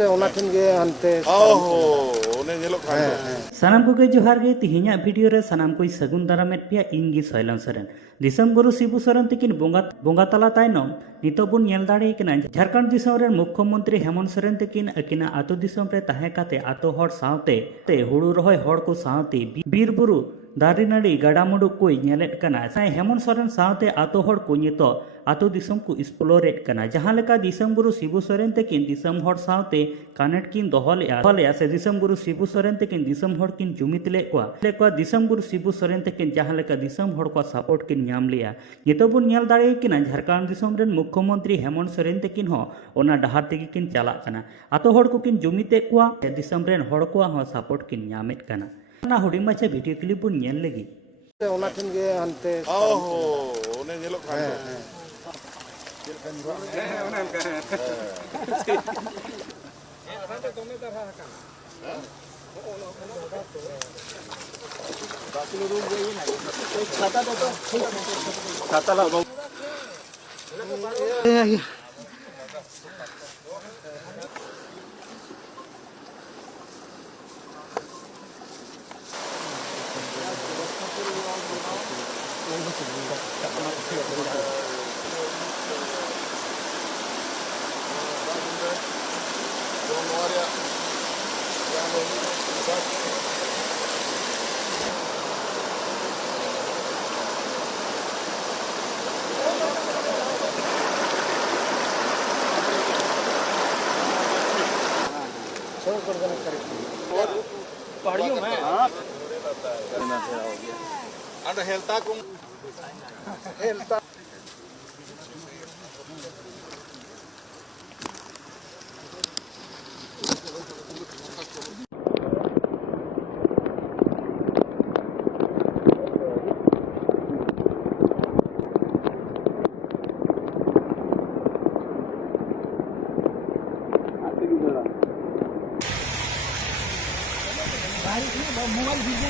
सानाम को जोहार गे तिहिना वीडियो रे सानाम को सगुन दारामेट पिया इंगी सैलम सरेन दिसम गुरु शिबू सोरेन तकिन बोंगा तला तायनम नितो बुन नेल दाड़े कना झारखंड दिसम रे मुख्यमंत्री हेमंत सोरेन तकिन अकिना आतो दिसम रे ताहे काते आतो हर सावते ते हुड़ू रहोय हर को सावते बीर बुरु दारी नाड़ी गाडामुडु को नेलेट कना हेमंत सोरेन सावते आतो हर को नितो आतो दिसम को एक्सप्लोरेट कना जहां लेका दिसम गुरु शिबू सोरेन तकिन दिसम हर सावते कानेट किन दोहले से दिसम गुरु शिबू सोरेन तकिन दिसम हर किन जुमित लेको दिसम गुरु शिबू सोरेन तकिन जहां लेका दिसम हर को सपोर्ट किन नाम लिया नितो बुन नेल दाड़े किना झारखंड दिसम रेन मुख्यमंत्री हेमंत सोरेन तकिन हो ओना डहार तेगी किन चला कना आतो हर को किन जुमिते कोआ दिसम रेन हर को हो सपोर्ट किन नामेत कना ना हुडिंग माछा वीडियो क्लिप बुन नेल लगी ओना ठिन गे हनते ओहो ओने नेलो खान छाता ला पहाड़ियों में अंडर हेल्ता को हेल्ता मोबाइल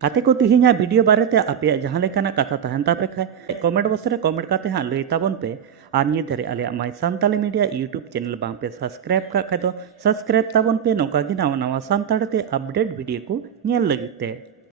आते को तिहिना वीडियो बारे आपे जहां लेकाना कथा तहन तापे खाय कमेंट बॉक्स रे कमेंट काते हां लई ताबन पे आर निये धरे आले my Santali media YouTube channel बांग पे सब्सक्राइब का खाय तो सब्सक्राइब ताबन पे नौका गी नवा नवा सांताड़ते अपडेट वीडियो को नेल लगिते।